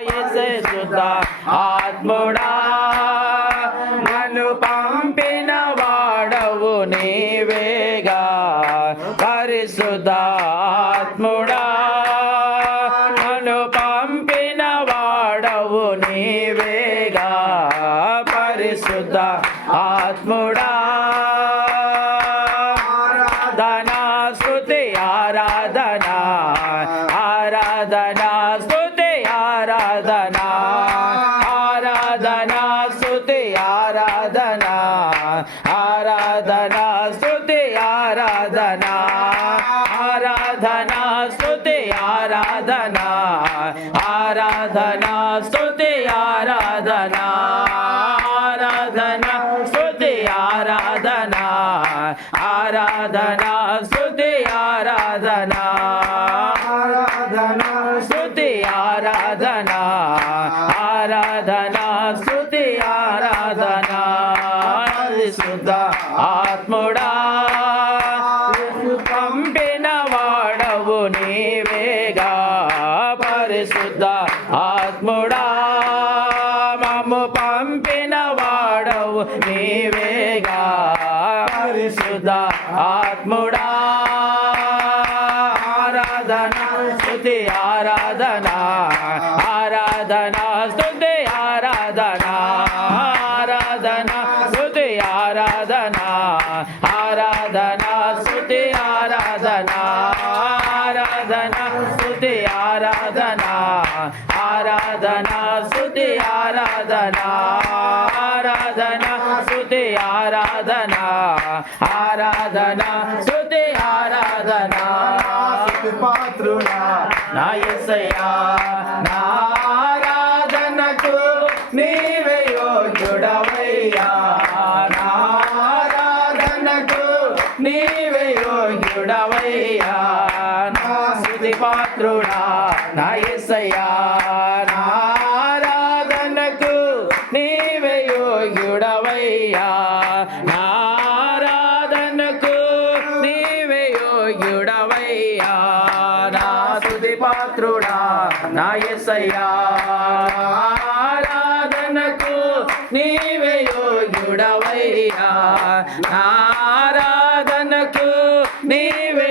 యేసుదా ఆత్ముడా నన్ను పంపిన వాడవు నీవేగా పరిశుద్ధాత్ముడా నన్ను పంపిన వాడవు నీవేగా పరిశుద్ధ ఆత్ముడా ఆరాధనా స్తుతి ఆరాధనా ఆరాధనా స్తుతి ఆరాధనా ఆరాధనా స్తుతి ఆరాధనా ఆరాధనా స్తుతి ఆరాధనా ఆరాధనా స్తుతి ఆరాధనా ఆరాధనా స్తుతి ఆరాధనా ఆరాధనా స్తుతి ఆరాధనా ఆరాధనా స్తుతి ఆరాధనా ఆరాధనా స్తుతి ఆరాధనా ఆరాధనా స్తుతి ఆరాధనా పరిశుద్ధ ఆత్ముడా పంపిన వాడవు నీవేగా పరిశుద్ధ ఆత్ముడా మమ్ము పంపిన వాడవు నీవేగా పరిశుద్ధ ఆత్ముడా ఆరాధనా స్తుతి ఆరాధనా ఆరాధనా స్తుతి ఆరాధనా ఆరాధనా స్తుతి ఆరాధనా ఆరాధనా స్తుతి ఆరాధనా ఆరాధనా స్తుతి ఆరాధనా ఆరాధనా స్తుతి ఆరాధనా ఆరాధనా స్తుతి ఆరాధనా ఆరాధనా స్తుతి ఆరాధనా పాత్రుడా నా యేసయ్యా నా ఆరాధనకు నీవే యోగ్యుడవయ్యా నా ఆరాధనకు నీవే యోగ్యుడవయ్యా నా స్తుతి పాత్రుడా నా యేసయ్యా నా ఆరాధనకు నీవే యోగ్యుడవయ్యా నా ఆరాధనకు నీవే యోగ్యుడవయ్యా నా స్తుతి పాత్రుడా నా యేసయ్యా ఆరాధనకు నీవే యోగ్యుడవయ్యా నా ఆరాధనకు నీవే